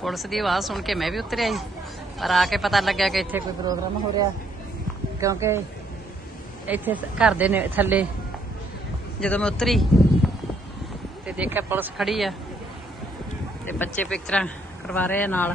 Police ਦੀ ਆਵਾਜ਼ ਸੁਣ ਕੇ ਮੈਂ ਵੀ ਉਤਰਿਆ ਸੀ ਪਰ ਆ ਕੇ ਪਤਾ ਲੱਗਿਆ ਕਿ ਇੱਥੇ ਕੋਈ ਪ੍ਰੋਗਰਾਮ ਹੋ ਰਿਹਾ, ਕਿਉਂਕਿ ਇੱਥੇ ਘਰ ਦੇ ਨੇ, ਥੱਲੇ, ਜਦੋਂ ਮੈਂ ਉਤਰੀ ਤੇ ਦੇਖਿਆ ਪੁਲਿਸ ਖੜੀ ਆ ਤੇ ਬੱਚੇ ਪਿਕਚਰਾਂ ਕਰਵਾ ਰਹੇ ਆ ਨਾਲ।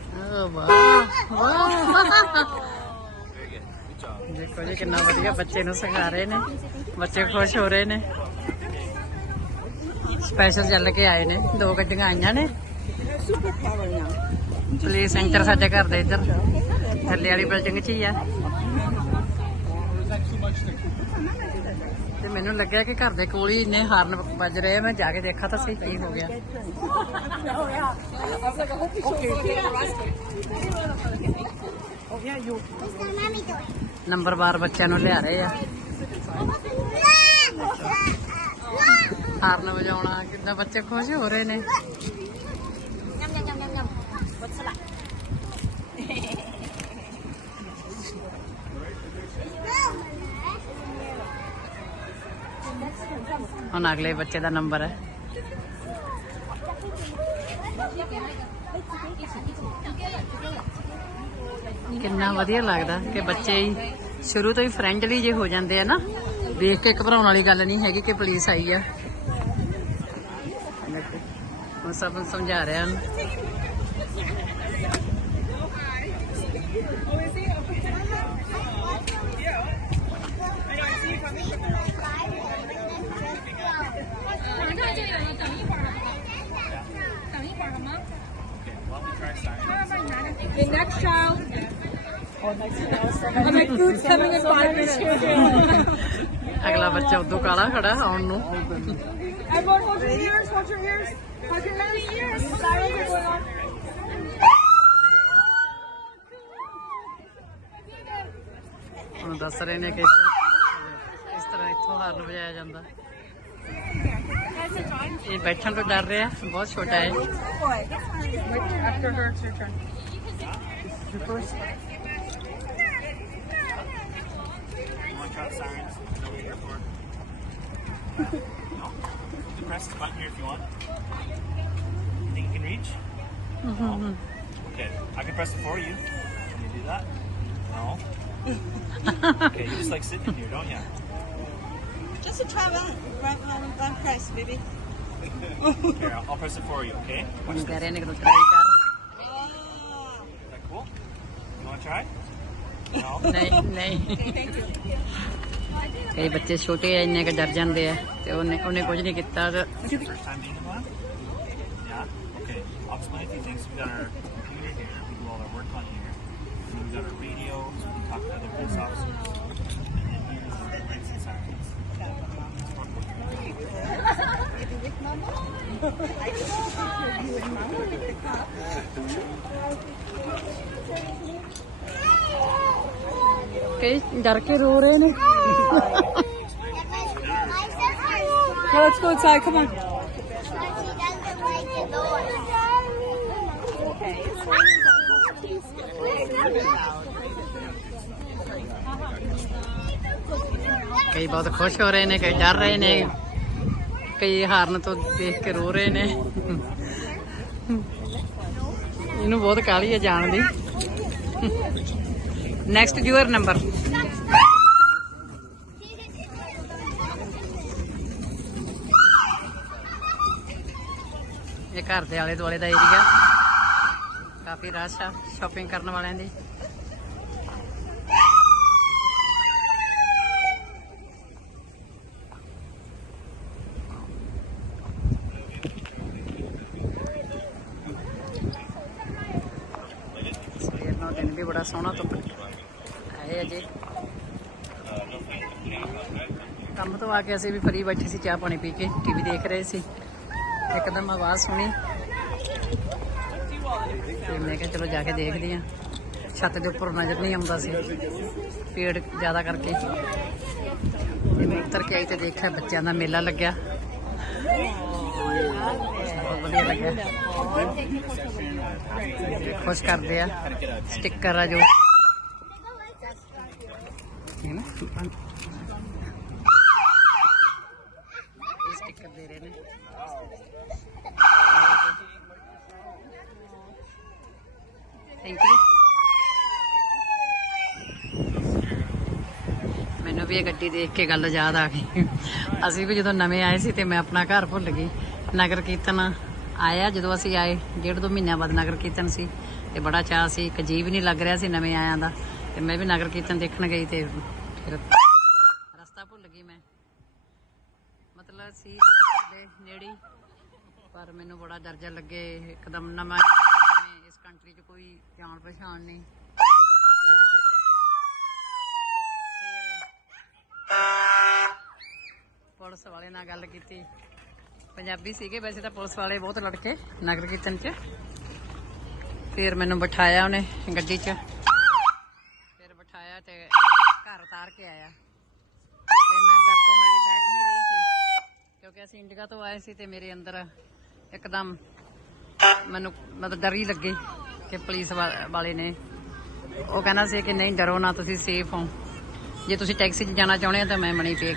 ਓ ਵਾਹ ਵਾਹ ਦੇਖੋ ਜੀ ਕਿੰਨਾ ਵਧੀਆ ਬੱਚੇ ਨੂੰ ਸਿਖਾ ਰਹੇ ਨੇ। ਬੱਚੇ ਖੁਸ਼ ਹੋ ਰਹੇ ਨੇ। ਸਪੈਸ਼ਲ ਚੱਲ ਕੇ ਆਏ ਨੇ। ਦੋ ਗੱਡੀਆਂ ਆਈਆਂ ਨੇ। ਪੁਲਿਸ ਸੈਂਟਰ ਸਾਡੇ ਘਰ ਦੇ ਇੱਧਰ। ਥੱਲੇ ਵਾਲੀ ਬਿਲਡਿੰਗ 'ਚ ਹੀ ਆ। ਤੇ ਮੈਨੂੰ ਲੱਗਿਆ ਕਿ ਘਰ ਦੇ ਕੋਲ ਹੀ ਇੰਨੇ ਹਾਰਨ ਵੱਜ ਰਹੇ ਆ, ਮੈਂ ਜਾ ਕੇ ਦੇਖਾ ਤਾਂ ਸਹੀ ਕੀ ਹੋ ਗਿਆ। ਨੰਬਰ ਬਾਰ ਬੱਚਿਆਂ ਨੂੰ ਲਿਆ ਰਹੇ ਆ। ਹਾਰਨ ਵਜਾਉਣਾ, ਕਿੰਨਾ ਬੱਚੇ ਖੁਸ਼ ਹੋ ਰਹੇ ਨੇ। ਹੁਣ ਅਗਲੇ ਬੱਚੇ ਦਾ ਨੰਬਰ ਹੈ। ਕਿੰਨਾ ਵਧੀਆ ਲੱਗਦਾ ਕਿ ਬੱਚੇ ਹੀ ਸ਼ੁਰੂ ਤੋਂ ਹੀ ਫਰੈਂਡਲੀ ਜੇ ਹੋ ਜਾਂਦੇ ਆ ਨਾ। ਦੇਖ ਕੇ ਘਬਰਾਉਣ ਵਾਲੀ ਗੱਲ ਨਹੀਂ ਹੈਗੀ ਕਿ ਪੁਲਿਸ ਆਈ ਆ। ਉਹ ਸਭ ਨੂੰ ਸਮਝਾ ਰਿਹਾ ਹਨ food's coming in five minutes. ਅਗਲਾ ਬੱਚਾ ਉਦੋਂ ਕਾਲਾ ਖੜਾ ਆਉਣ ਨੂੰ Everyone hold your ears, hold your ears. Hold your ears. Sirens are going on. ਹੁਣ ਦੱਸ ਰਹੇ ਨੇ ਕਿ ਇਸ ਤਰ੍ਹਾਂ- ਇਸ ਤਰ੍ਹਾਂ ਇੱਥੋਂ ਹਾਰਨ ਵਜਾਇਆ ਜਾਂਦਾ ਇਹ ਬੈਠਣ ਤੋਂ ਡਰ ਰਿਹਾ ਬਹੁਤ ਛੋਟਾ ਹੈ After her, it's your turn. You about sirens. That's what we're here for. no. You can press the button here if you want. You think you can reach? No. Okay. I can press it for you. Can you do that? No. okay, you just like sitting in here, don't you? Just a try one, one, one press, baby. here, I'll, I'll press it for you, okay? Watch this. Is that cool? You want to try? ਨਹੀਂ ਨਹੀਂ। ਕਈ ਬੱਚੇ ਛੋਟੇ ਆ, ਇੰਨੇ ਕ ਡਰ ਜਾਂਦੇ ਆ ਤੇ ਉਹਨੇ ਉਹਨੇ ਕੁਝ ਨਹੀਂ ਕੀਤਾ ਤੇ It's ਕਈ ਡਰ ਕੇ ਰੋ ਰਹੇ ਨੇ let's go inside. Come on. ਕਈ ਬਹੁਤ ਖੁਸ਼ ਹੋ ਰਹੇ ਨੇ, ਕਈ ਡਰ ਰਹੇ ਨੇ, ਕਈ ਹਾਰਨ ਤੋਂ ਦੇਖ ਕੇ ਰੋ ਰਹੇ ਨੇ ਇਹਨੂੰ ਬਹੁਤ ਕਾਹਲੀ ਹੈ ਜਾਣ ਦੀ ਨੈਕਸਟ ਯੂਅਰ ਨੰਬਰ ਇਹ ਘਰ ਦੇ ਆਲੇ ਦੁਆਲੇ ਦਾ ਏਰੀਆ ਕਾਫੀ ਰਸ਼ ਆ ਸ਼ਾਪਿੰਗ ਕਰਨ ਵਾਲਿਆਂ ਦੀ। ਸਵੇਰ ਨੂੰ ਦਿਨ ਵੀ ਬੜਾ ਸੋਹਣਾ ਧੁੱਪ ਆਏ ਅਜੇ ਕੰਮ ਤੋਂ ਆ ਕੇ ਅਸੀਂ ਵੀ ਫਰੀ ਬੈਠੇ ਸੀ, ਚਾਹ ਪਾਣੀ ਪੀ ਕੇ ਟੀਵੀ ਦੇਖ ਰਹੇ ਸੀ। ਇੱਕਦਮ ਆਵਾਜ਼ ਸੁਣੀ। ਤੇ ਮੈਂ ਕਿਹਾ ਚਲੋ ਜਾ ਕੇ ਦੇਖਦੇ ਆ ਛੱਤ ਦੇ ਉੱਪਰ ਨਜ਼ਰ ਨਹੀਂ ਆਉਂਦਾ ਸੀ। ਪੇੜ ਜ਼ਿਆਦਾ ਕਰਕੇ। ਤੇ ਮੈਂ ਉੱਤਰ ਕੇ ਆਈ ਤੇ ਦੇਖਿਆ ਬੱਚਿਆਂ ਦਾ ਮੇਲਾ ਲੱਗਿਆ। ਬਹੁਤ ਵਧੀਆ ਲੱਗਿਆ। ਖੁਸ਼ ਕਰਦੇ ਆ। ਸਟicker ਆ ਜੋ। ਹੈ ਨਾ। ਸਟicker ਦੇ ਰਹੇ ਨੇ। ਮੈਨੂੰ ਗੱਡੀ ਦੇਖ ਕੇ ਗੱਲ ਯਾਦ ਆ ਗਈ। ਅਸੀਂ ਵੀ ਜਦੋਂ ਨਵੇਂ ਆਏ ਸੀ ਤੇ ਮੈਂ ਆਪਣਾ ਘਰ ਭੁੱਲ ਗਈ। ਨਗਰ ਕੀਰਤਨ ਆਇਆ ਜਦੋਂ ਅਸੀਂ ਆਏ, ਡੇਢ ਦੋ ਮਹੀਨਿਆਂ ਬਾਅਦ ਨਗਰ ਕੀਰਤਨ ਸੀ ਤੇ ਬੜਾ ਚਾਅ ਸੀ, ਇੱਕ ਜੀਵ ਨਹੀਂ ਲੱਗ ਰਿਹਾ ਸੀ ਨਵੇਂ ਆਇਆਂ ਦਾ। ਤੇ ਮੈਂ ਵੀ ਨਗਰ ਕੀਰਤਨ ਦੇਖਣ ਗਈ ਤੇ ਫਿਰ ਰਸਤਾ ਭੁੱਲ ਗਈ ਮੈਂ। ਮਤਲਬ ਸੀ ਦੇ ਨੇੜੇ ਪਰ ਮੈਨੂੰ ਬੜਾ ਡਰ ਲੱਗੇ, ਇੱਕਦਮ ਨਵਾਂ ਜਿਵੇਂ ਇਸ ਕੰਟਰੀ 'ਚ ਕੋਈ ਜਾਣ ਪਛਾਣ ਨਹੀਂ। ਪੁਲਿਸ ਵਾਲੇ ਨਾਲ ਗੱਲ ਕੀਤੀ। ਪੰਜਾਬੀ ਸੀਗੇ, ਵੈਸੇ ਤਾਂ ਪੁਲਿਸ ਵਾਲੇ ਬਹੁਤ ਲੜਕੇ, ਨਗਰ ਕੀਰਤਨ 'ਚ। ਫਿਰ ਮੈਨੂੰ ਬਿਠਾਇਆ ਉਹਨੇ ਗੱਡੀ 'ਚ। ਫਿਰ ਬਿਠਾਇਆ ਤੇ ਘਰ ਉਤਾਰ ਕੇ ਆਇਆ। ਤੇ ਮੈਂ ਡਰਦੇ ਮਾਰੇ ਬੈਠ ਨਹੀਂ ਰਹੀ ਸੀ। ਕਿਉਂਕਿ ਅਸੀਂ ਇੰਡੀਆ ਤੋਂ ਆਏ ਸੀ ਤੇ ਮੇਰੇ ਅੰਦਰ ਇੱਕਦਮ ਮੈਨੂੰ ਮਤਲਬ ਡਰ ਹੀ ਲੱਗੇ ਕਿ ਪੁਲਿਸ ਵਾਲੇ ਨੇ। ਉਹ ਕਹਿੰਦਾ ਸੀ ਕਿ ਨਹੀਂ ਡਰੋ ਨਾ, ਤੁਸੀਂ ਸੇਫ ਹੋ। ਜੇ ਤੁਸੀਂ ਟੈਕਸੀ 'ਚ ਜਾਣਾ ਚਾਹੁੰਦੇ ਹੋ ਤਾਂ ਮੈਂ ਮਨੀ ਪੇ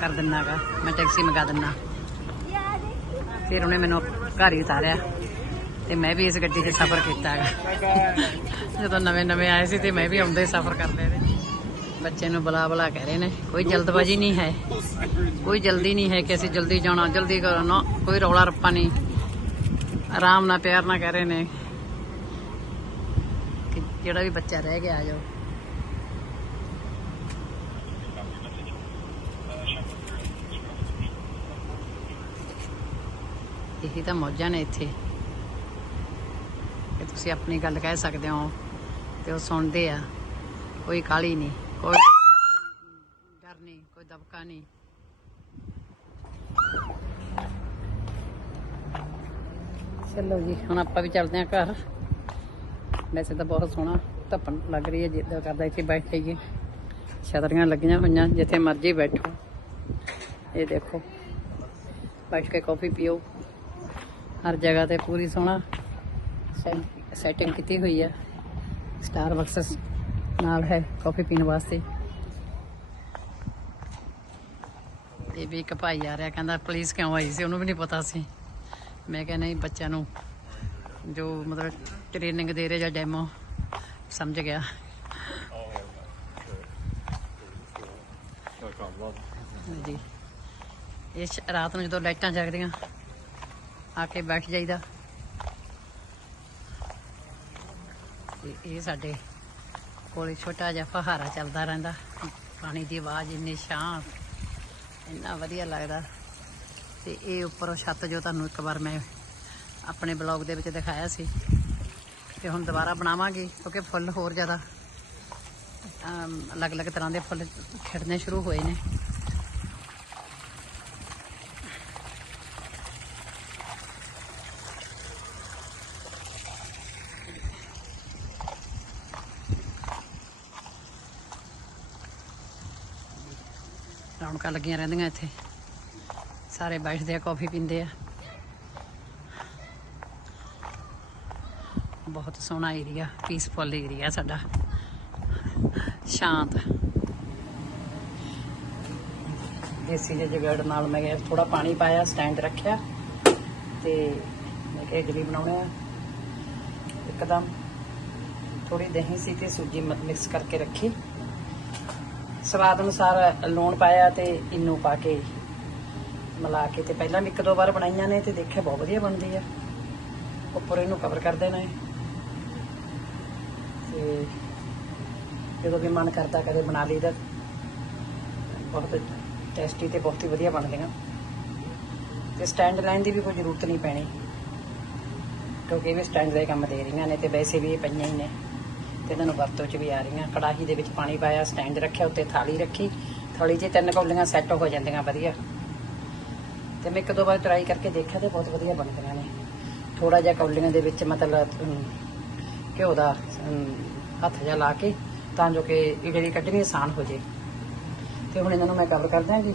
ਕਰ ਦਿੰਨਾਗਾ। ਮੈਂ ਟੈਕਸੀ ਮੰਗਾ ਦਿੰਨਾ। ਫਿਰ ਉਹਨੇ ਮੈਨੂੰ ਘਰ ਹੀ ਉਤਾਰਿਆ ਤੇ ਮੈਂ ਵੀ ਇਸ ਗੱਡੀ 'ਚ ਸਫ਼ਰ ਕੀਤਾ ਹੈਗਾ ਜਦੋਂ ਨਵੇਂ ਨਵੇਂ ਆਏ ਸੀ ਤੇ ਮੈਂ ਵੀ ਆਉਂਦੇ ਸਫ਼ਰ ਕਰਦੇ ਨੇ ਬੱਚੇ ਨੂੰ ਬੁਲਾ ਬੁਲਾ ਕਹਿ ਰਹੇ ਨੇ, ਕੋਈ ਜਲਦਬਾਜ਼ੀ ਨਹੀਂ ਹੈ। ਕੋਈ ਜਲਦੀ ਨਹੀਂ ਹੈ ਕਿ ਅਸੀਂ ਜਲਦੀ ਜਾਣਾ, ਜਲਦੀ ਕਰੋ ਨਾ, ਕੋਈ ਰੌਲਾ ਰੱਪਾ ਨਹੀਂ। ਆਰਾਮ ਨਾਲ ਪਿਆਰ ਨਾਲ ਕਹਿ ਰਹੇ ਨੇ ਕਿ ਜਿਹੜਾ ਵੀ ਬੱਚਾ ਰਹਿ ਗਿਆ ਆ ਜਾਓ। ਇਹੀ ਤਾਂ ਮੌਜਾਂ ਨੇ ਇੱਥੇ। ਕਿ ਤੁਸੀਂ ਆਪਣੀ ਗੱਲ ਕਹਿ ਸਕਦੇ ਹੋ, ਤੇ ਉਹ ਸੁਣਦੇ ਆ, ਕੋਈ ਕਾਲੀ ਨਹੀਂ, ਕੋਈ ਡਰ ਨਹੀਂ, ਕੋਈ ਦਬਕਾ ਨਹੀਂ। ਚਲੋ ਜੀ, ਹੁਣ ਆਪਾਂ ਵੀ ਚੱਲਦੇ ਹਾਂ ਘਰ। ਵੈਸੇ ਤਾਂ ਬਹੁਤ ਸੋਹਣਾ ਧੱਪਣ ਲੱਗ ਰਹੀ ਹੈ, ਜਿੱਦਾਂ ਕਰਦਾ ਇੱਥੇ ਬੈਠ ਜਾਈਏ। ਛਤਰੀਆਂ ਲੱਗੀਆਂ ਹੋਈਆਂ, ਜਿੱਥੇ ਮਰਜ਼ੀ ਬੈਠੋ। ਇਹ ਦੇਖੋ, ਬੈਠ ਕੇ ਕਾਫੀ ਪੀਓ। ਹਰ ਜਗ੍ਹਾ ਤੇ ਪੂਰੀ ਸੋਹਣਾ ਸੈਟਿੰਗ ਕੀਤੀ ਹੋਈ ਹੈ ਸਟਾਰ ਬਕਸਸ ਨਾਲ ਹੈ ਕਾਫੀ ਪੀਣ ਵਾਸਤੇ। ਇਹ ਵੀ ਇੱਕ ਭਾਈ ਆ ਰਿਹਾ ਕਹਿੰਦਾ ਪੁਲਿਸ ਕਿਉਂ ਆਈ ਸੀ? ਉਹਨੂੰ ਵੀ ਨਹੀਂ ਪਤਾ ਸੀ। ਮੈਂ ਕਿਹਾ ਨਹੀਂ ਬੱਚਿਆਂ ਨੂੰ ਜੋ ਮਤਲਬ ਟ੍ਰੇਨਿੰਗ ਦੇ ਰਹੇ ਜਾਂ ਡੈਮੋ ਸਮਝ ਗਿਆ। ਜੀ ਇਹ ਰਾਤ ਨੂੰ ਜਦੋਂ ਲਾਈਟਾਂ ਜਗਦੀਆਂ ਆ ਕੇ ਬੈਠ ਜਾਈਦਾ। ਤੇ ਇਹ ਸਾਡੇ ਕੋਲੇ ਛੋਟਾ ਜਿਹਾ ਫਹਾਰਾ ਚੱਲਦਾ ਰਹਿੰਦਾ। ਪਾਣੀ ਦੀ ਆਵਾਜ਼ ਇੰਨੀ ਸ਼ਾਂਤ, ਇੰਨਾ ਵਧੀਆ ਲੱਗਦਾ। ਤੇ ਇਹ ਉੱਪਰੋਂ ਛੱਤ ਜੋ ਤੁਹਾਨੂੰ ਇੱਕ ਵਾਰ ਮੈਂ ਆਪਣੇ ਬਲੌਗ ਦੇ ਵਿੱਚ ਦਿਖਾਇਆ ਸੀ। ਤੇ ਹੁਣ ਦੁਬਾਰਾ ਬਣਾਵਾਂਗੇ, ਕਿਉਂਕਿ ਫੁੱਲ ਹੋਰ ਜ਼ਿਆਦਾ ਅਲੱਗ-ਅਲੱਗ ਤਰ੍ਹਾਂ ਦੇ ਫੁੱਲ ਖਿੜਨੇ ਸ਼ੁਰੂ ਹੋਏ ਨੇ। ਰੌਣਕਾਂ ਲੱਗੀਆਂ ਰਹਿੰਦੀਆਂ ਇੱਥੇ। ਸਾਰੇ ਬੈਠਦੇ ਆ, ਕਾਫੀ ਪੀਂਦੇ ਆ। ਬਹੁਤ ਸੋਹਣਾ ਏਰੀਆ ਪੀਸਫੁਲ ਏਰੀਆ ਸਾਡਾ। ਸ਼ਾਂਤ। ਦੇਸੀ ਜਿਹੇ ਜਗੜ ਨਾਲ ਮੈਂ ਕਿਹਾ ਥੋੜਾ ਪਾਣੀ ਪਾਇਆ ਸਟੈਂਡ ਰੱਖਿਆ। ਤੇ ਮੈਂ ਕਿਹਾ ਇਡਲੀ ਬਣਾਉਣਾ ਆ। ਇੱਕਦਮ ਥੋੜੀ ਦਹੀਂ ਸੀ ਤੇ ਸੂਜੀ ਮਿਕਸ ਕਰਕੇ ਰੱਖੀ। ਸਵਾਦ ਅਨੁਸਾਰ ਲੂਣ ਪਾਇਆ ਤੇ ਇਨੋ ਪਾ ਕੇ ਮਿਲਾ ਕੇ ਤੇ ਪਹਿਲਾਂ ਵੀ ਇੱਕ ਦੋ ਵਾਰ ਬਣਾਈਆਂ ਨੇ ਤੇ ਦੇਖਿਆ ਬਹੁਤ ਵਧੀਆ ਬਣਦੀ ਆ। ਉੱਪਰ ਇਹਨੂੰ ਕਵਰ ਕਰ ਦੇਣਾ ਹੈ। ਤੇ ਜਦੋਂ ਵੀ ਮਨ ਕਰਦਾ ਕਦੇ ਬਣਾ ਲਈਦਾ ਬਹੁਤ ਟੇਸਟੀ ਤੇ ਬਹੁਤ ਹੀ ਵਧੀਆ ਬਣਦੀਆਂ। ਤੇ ਸਟੈਂਡ ਲਾਈਨ ਦੀ ਵੀ ਕੋਈ ਜ਼ਰੂਰਤ ਨਹੀਂ ਪੈਣੀ। ਕਿਉਂਕਿ ਇਹ ਵੀ ਸਟੈਂਡ ਦਾ ਕੰਮ ਦੇ ਰਹੀਆਂ ਨੇ ਤੇ ਵੈਸੇ ਵੀ ਇਹ ਪਈਆਂ ਹੀ ਨੇ। ਤੇ ਇਹਨਾਂ ਨੂੰ ਵਰਤੋਂ ਚ ਵੀ ਆ ਰਹੀਆਂ। ਕੜਾਹੀ ਦੇ ਵਿੱਚ ਪਾਣੀ ਪਾਇਆ, ਸਟੈਂਡ ਰੱਖਿਆ, ਉੱਤੇ ਥਾਲੀ ਰੱਖੀ। ਥਾਲੀ 'ਚ ਤਿੰਨ ਕੌਲੀਆਂ ਸੈੱਟ ਹੋ ਜਾਂਦੀਆਂ, ਵਧੀਆ। ਤੇ ਮੈਂ ਇੱਕ ਦੋ ਵਾਰ ਟਰਾਈ ਕਰਕੇ ਦੇਖਿਆ ਤੇ ਬਹੁਤ ਵਧੀਆ ਬਣਦੀਆਂ ਨੇ। ਥੋੜਾ ਜਿਹਾ ਕੌਲੀਆਂ ਦੇ ਵਿੱਚ ਮਤਲਬ ਘਿਓ ਦਾ ਹੱਥ ਜਿਹਾ ਲਾ ਕੇ, ਤਾਂ ਜੋ ਕਿ ਇਡਲੀ ਕੱਢਣੀ ਆਸਾਨ ਹੋ ਜੇ। ਤੇ ਹੁਣ ਇਹਨਾਂ ਨੂੰ ਮੈਂ ਕਵਰ ਕਰ ਦਾਂਗੀ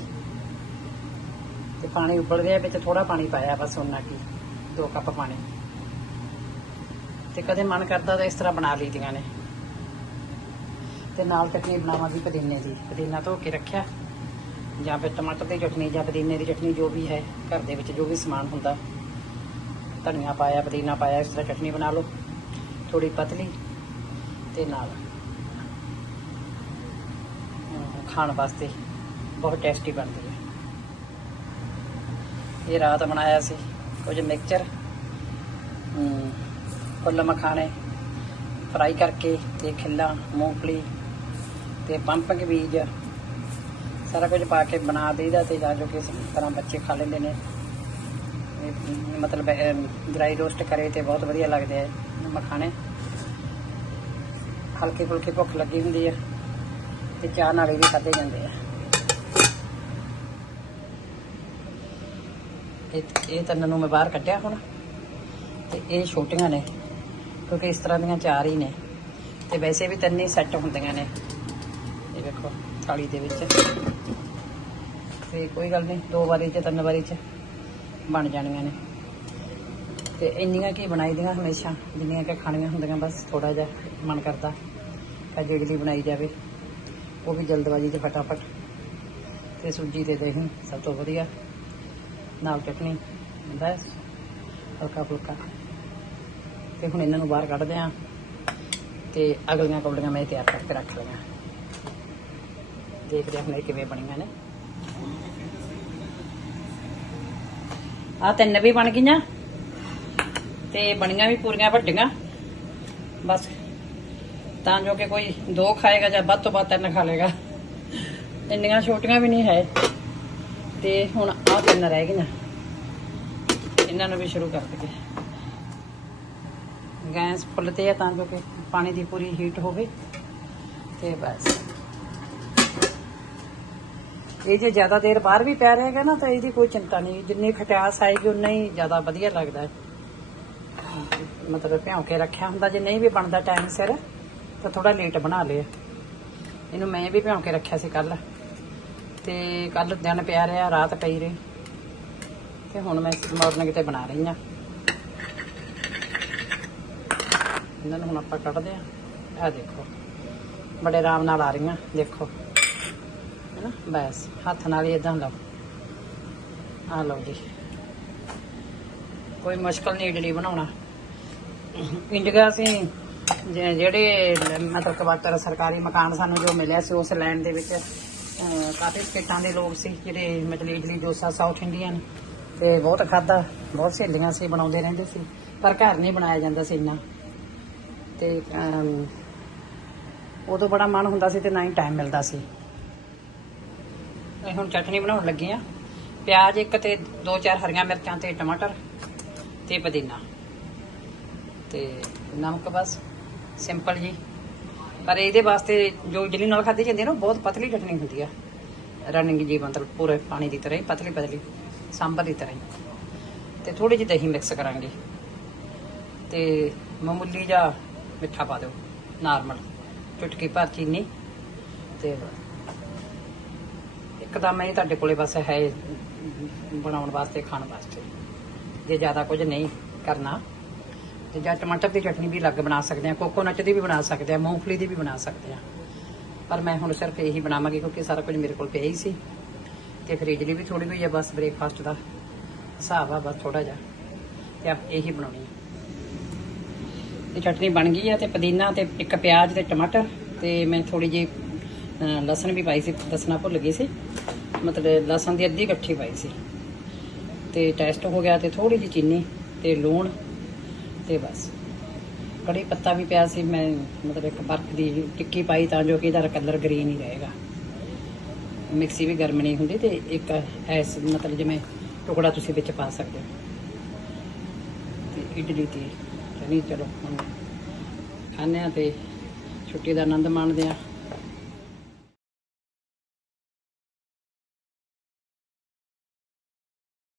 ਤੇ ਪਾਣੀ ਉਬਲ ਗਿਆ, ਵਿੱਚ ਥੋੜਾ ਪਾਣੀ ਪਾਇਆ ਬਸ ਉਹਨਾਂ ਕੀ 2 ਕੱਪ ਪਾਣੀ। ਤੇ ਕਦੇ ਮਨ ਕਰਦਾ ਤਾਂ ਇਸ ਤਰ੍ਹਾਂ ਬਣਾ ਲਈਦੀਆਂ ਨੇ। ਤੇ ਨਾਲ ਚਟਨੀ ਬਣਾਵਾਂਗੀ ਪੁਦੀਨੇ ਦੀ। ਪੁਦੀਨਾ ਧੋ ਕੇ ਰੱਖਿਆ। ਜਾਂ ਫਿਰ ਟਮਾਟਰ ਦੀ ਚਟਨੀ ਜਾਂ ਪੁਦੀਨੇ ਦੀ ਚਟਨੀ ਜੋ ਵੀ ਹੈ, ਘਰ ਦੇ ਵਿੱਚ ਜੋ ਵੀ ਸਮਾਨ ਹੁੰਦਾ। ਧਨੀਆ ਪਾਇਆ, ਪੁਦੀਨਾ ਪਾਇਆ, ਇਸ ਤਰ੍ਹਾਂ ਚਟਨੀ ਬਣਾ ਲਓ। ਥੋੜੀ ਪਤਲੀ ਤੇ ਨਾਲ। ਖਾਣ ਵਾਸਤੇ ਬਹੁਤ ਟੇਸਟੀ ਬਣਦੀ ਹੈ। ਇਹ ਰਾਤ ਬਣਾਇਆ ਸੀ ਕੁਝ ਮਿਕਸਚਰ। ਫੁੱਲ ਮਖਾਣੇ। ਫਰਾਈ ਕਰਕੇ ਤੇ ਖਿੱਲਾ, ਮੂੰਗਫਲੀ ਤੇ ਪੰਪਕ ਬੀਜ ਸਾਰਾ ਕੁਝ ਪਾ ਕੇ ਬਣਾ ਦੇਈਦਾ ਤੇ ਜਾਂ ਜੋ ਕਿ ਇਸ ਤਰ੍ਹਾਂ ਬੱਚੇ ਖਾ ਲੈਂਦੇ ਨੇ। ਮਤਲਬ ਡਰਾਈ ਰੋਸਟ ਕਰੇ ਤੇ ਬਹੁਤ ਵਧੀਆ ਲੱਗਦੇ ਆ ਮਖਾਣੇ ਹਲਕੀ ਫੁਲਕੀ ਭੁੱਖ ਲੱਗੀ ਹੁੰਦੀ ਆ ਤੇ ਚਾਹ ਨਾਲ ਵੀ ਖਾਦੇ ਜਾਂਦੇ ਆ। ਇਹ ਇਹ ਤੰਨ ਨੂੰ ਮੈਂ ਬਾਹਰ ਕੱਢਿਆ ਹੁਣ ਤੇ ਇਹ ਛੋਟੀਆਂ ਨੇ ਕਿਉਂਕਿ ਇਸ ਤਰ੍ਹਾਂ ਦੀਆਂ ਚਾਰ ਹੀ ਨੇ ਤੇ ਵੈਸੇ ਵੀ ਤਿੰਨ ਹੀ ਸੈੱਟ ਹੁੰਦੀਆਂ ਨੇ। ਥਾਲੀ ਦੇ ਵਿੱਚ। ਤੇ ਕੋਈ ਗੱਲ ਨਹੀਂ, ਦੋ ਵਾਰੀ ਚ, ਤਿੰਨ ਵਾਰੀ ਚ ਬਣ ਜਾਣੀਆਂ ਨੇ। ਤੇ ਇੰਨੀਆਂ ਕੀ ਬਣਾਈ ਦੀਆਂ ਹਮੇਸ਼ਾ, ਜਿੰਨੀਆਂ ਕਿ ਖਾਣੀਆਂ ਹੁੰਦੀਆਂ, ਬਸ ਥੋੜਾ ਜਿਹਾ ਮਨ ਕਰਦਾ ਕਿ ਜਿਹੜੀ ਬਣਾਈ ਜਾਵੇ, ਉਹ ਵੀ ਜਲਦਬਾਜ਼ੀ 'ਚ ਫਟਾਫਟ। ਤੇ ਸੂਜੀ ਤੇ ਦਹੀਂ, ਸਭ ਤੋਂ ਵਧੀਆ। ਨਾਲ ਚਟਨੀ, ਬਸ ਹਲਕਾ ਫੁਲਕਾ ਤੇ ਹੁਣ ਇਹਨਾਂ ਨੂੰ ਬਾਹਰ ਕੱਢਦੇ ਆ, ਤੇ ਅਗਲੀਆਂ ਕੌਲੀਆਂ ਮੈਂ ਤਿਆਰ ਕਰਕੇ ਰੱਖ ਲਈਆਂ। ਦੇਖਦੇ ਹਾਂ ਹੁਣ ਇਹ ਕਿਵੇਂ ਬਣੀਆਂ ਨੇ। ਆ ਤਿੰਨ ਵੀ ਬਣ ਗਈਆਂ ਤੇ ਬਣੀਆਂ ਵੀ ਪੂਰੀਆਂ ਵੱਡੀਆਂ। ਬਸ, ਤਾਂ ਜੋ ਕਿ ਕੋਈ ਦੋ ਖਾਏਗਾ ਜਾਂ ਵੱਧ ਤੋਂ ਵੱਧ ਤਿੰਨ ਖਾ ਲੇਗਾ ਇੰਨੀਆਂ ਛੋਟੀਆਂ ਵੀ ਨਹੀਂ ਹੈ। ਤੇ ਹੁਣ ਆ ਤਿੰਨ ਰਹਿ ਗਈਆਂ। ਇਹਨਾਂ ਨੂੰ ਵੀ ਸ਼ੁਰੂ ਕਰ ਦਈਏ। ਗੈਸ ਫੁੱਲ ਤੇ ਆ ਤਾਂ ਜੋ ਕਿ ਪਾਣੀ ਦੀ ਪੂਰੀ ਹੀਟ ਹੋਵੇ। ਤੇ ਬਸ। ਇਹ ਜੇ ਜ਼ਿਆਦਾ ਦੇਰ ਬਾਹਰ ਵੀ ਪੈ ਰਹੇਗਾ ਨਾ, ਤਾਂ ਇਹਦੀ ਕੋਈ ਚਿੰਤਾ ਨਹੀਂ। ਜਿੰਨੀ ਖਟਿਆਸ ਆਏਗੀ, ਉਨਾ ਹੀ ਜ਼ਿਆਦਾ ਵਧੀਆ ਲੱਗਦਾ ਹੈ। ਮਤਲਬ ਭਿਉਂ ਕੇ ਰੱਖਿਆ ਹੁੰਦਾ, ਜੇ ਨਹੀਂ ਵੀ ਬਣਦਾ ਟਾਈਮ ਸਿਰ, ਤਾਂ ਥੋੜਾ ਲੇਟ ਬਣਾ ਲਿਆ। ਇਹਨੂੰ ਮੈਂ ਵੀ ਭਿਉਂ ਕੇ ਰੱਖਿਆ ਸੀ ਕੱਲ ਤੇ ਕੱਲ ਦਿਨ ਪਿਆ ਰਿਹਾ, ਰਾਤ ਪਈ ਰਹੀ। ਤੇ ਹੁਣ ਮੈਂ ਮਾਰਨਿੰਗ ਤੇ ਬਣਾ ਰਹੀ ਹਾਂ। ਇਹਨਾਂ ਨੂੰ ਹੁਣ ਆਪਾਂ ਕੱਢਦੇ ਆ ਆ ਦੇਖੋ। ਬੜੇ ਆਰਾਮ ਨਾਲ ਆ ਰਹੀਆਂ, ਦੇਖੋ। ਹੈਨਾ ਬਸ ਹੱਥ ਨਾਲ ਹੀ ਇਦਾਂ ਲਓ ਆ ਲਓ ਜੀ। ਕੋਈ ਮੁਸ਼ਕਲ ਨਹੀਂ ਇਡਲੀ ਬਣਾਉਣਾ। ਇੰਡੀਆ ਅਸੀਂ ਜਿਹੜੇ ਮਤਲਬ ਕਵਾਟਰ ਸਰਕਾਰੀ ਮਕਾਨ ਸਾਨੂੰ ਜੋ ਮਿਲਿਆ ਸੀ ਉਸ ਲੈਂਡ ਦੇ ਵਿੱਚ ਕਾਫੀ ਸਟੇਟਾਂ ਦੇ ਲੋਕ ਸੀ ਜਿਹੜੇ ਮਤਲਬ ਇਡਲੀ ਡੋਸਾ ਸਾਊਥ ਇੰਡੀਅਨ ਤੇ ਬਹੁਤ ਖਾਦਾ ਬਹੁਤ ਸਹੇਲੀਆਂ ਸੀ ਬਣਾਉਂਦੇ ਰਹਿੰਦੇ ਸੀ ਪਰ ਘਰ ਨਹੀਂ ਬਣਾਇਆ ਜਾਂਦਾ ਸੀ ਇੰਨਾ। ਤੇ ਅਮ, ਉਦੋਂ ਬੜਾ ਮਨ ਹੁੰਦਾ ਸੀ ਤੇ ਨਾ ਹੀ ਟਾਈਮ ਮਿਲਦਾ ਸੀ। ਇਹ ਹੁਣ ਚਟਨੀ ਬਣਾਉਣ ਲੱਗੀ ਆ। ਪਿਆਜ਼ ਇੱਕ ਤੇ ਦੋ ਚਾਰ ਹਰੀਆਂ ਮਿਰਚਾਂ ਤੇ ਟਮਾਟਰ ਤੇ ਪੁਦੀਨਾ। ਤੇ ਨਮਕ ਬਸ, ਸਿੰਪਲ ਜੀ। ਪਰ ਇਹਦੇ ਵਾਸਤੇ ਜੋ ਇਡਲੀ ਨਾਲ ਖਾਧੀ ਜਾਂਦੀ ਹੈ ਨਾ ਬਹੁਤ ਪਤਲੀ ਚਟਨੀ ਹੁੰਦੀ ਆ। ਰਨਿੰਗ ਜੀ ਮਤਲਬ ਪੂਰੇ ਪਾਣੀ ਦੀ ਤਰ੍ਹਾਂ ਹੀ, ਪਤਲੀ ਪਤਲੀ, ਸਾਂਬਰ ਦੀ ਤਰ੍ਹਾਂ ਹੀ। ਤੇ ਥੋੜੀ ਜਿਹੀ ਦਹੀਂ ਮਿਕਸ ਕਰਾਂਗੇ। ਤੇ ਮਾਮੂਲੀ ਜਿਹਾ ਮਿੱਠਾ ਪਾ ਦਿਓ, ਨਾਰਮਲ। ਚੁਟਕੀ ਭਰ ਚੀਨੀ ਤੇ ਇੱਕਦਮ ਇਹ ਤੁਹਾਡੇ ਕੋਲੇ ਬਸ ਹੈ ਬਣਾਉਣ ਵਾਸਤੇ, ਖਾਣ ਵਾਸਤੇ। ਜੇ ਜ਼ਿਆਦਾ ਕੁਝ ਨਹੀਂ ਕਰਨਾ, ਤੇ ਜਾਂ ਟਮਾਟਰ ਦੀ ਚਟਨੀ ਵੀ ਅਲੱਗ ਬਣਾ ਸਕਦੇ ਆ ਕੋਕੋਨਟ ਦੀ ਵੀ ਬਣਾ ਸਕਦੇ ਆ ਮੂੰਗਫਲੀ ਦੀ ਵੀ ਬਣਾ ਸਕਦੇ ਆ ਪਰ ਮੈਂ ਹੁਣ ਸਿਰਫ ਇਹੀ ਬਣਾਵਾਂਗੀ ਕਿਉਂਕਿ ਸਾਰਾ ਕੁਝ ਮੇਰੇ ਕੋਲ ਪਿਆ ਹੀ ਸੀ। ਤੇ ਫ੍ਰਿਜ ਲਈ ਵੀ ਥੋੜੀ ਹੋਈ ਆ, ਬਸ ਬ੍ਰੇਕਫਾਸਟ ਦਾ ਹਿਸਾਬ ਆ, ਬਸ ਥੋੜਾ ਜਿਹਾ। ਤੇ ਆਪ ਇਹੀ ਬਣਾਉਣੀ ਆ। ਇਹ ਚਟਨੀ ਬਣ ਗਈ ਆ ਤੇ ਪੁਦੀਨਾ ਤੇ ਇੱਕ ਪਿਆਜ਼ ਤੇ ਟਮਾਟਰ ਤੇ ਮੈਂ ਥੋੜੀ ਜਿਹੀ ਲਸਣ ਵੀ ਪਾਈ ਸੀ ਦੱਸਣਾ ਭੁੱਲ ਗਈ ਸੀ। ਮਤਲਬ ਲਸਣ ਦੀ ਅੱਧੀ ਇਕੱਠੀ ਪਾਈ ਸੀ। ਤੇ ਟੈਸਟ ਹੋ ਗਿਆ ਤੇ ਥੋੜੀ ਜਿਹੀ ਚੀਨੀ ਤੇ ਲੂਣ ਤੇ ਬਸ। ਕੜੀ ਪੱਤਾ ਵੀ ਪਿਆ ਸੀ, ਮੈਂ ਮਤਲਬ ਇੱਕ ਬਰਫ ਦੀ ਟਿੱਕੀ ਪਾਈ ਤਾਂ ਜੋ ਕਿ ਇਹਦਾ ਕਲਰ ਗ੍ਰੀਨ ਹੀ ਰਹੇਗਾ। ਮਿਕਸੀ ਵੀ ਗਰਮ ਨਹੀਂ ਹੁੰਦੀ ਤੇ ਇੱਕ ਐਸ ਮਤਲਬ ਜਿਵੇਂ ਟੁਕੜਾ ਤੁਸੀਂ ਵਿੱਚ ਪਾ ਸਕਦੇ ਹੋ। ਤੇ ਇਡਲੀ ਤੇ, ਨਹੀਂ ਚਲੋ ਹੁਣ ਖਾਣੇ ਆ ਤੇ ਛੁੱਟੀ ਦਾ ਆਨੰਦ ਮਾਣਦੇ ਆ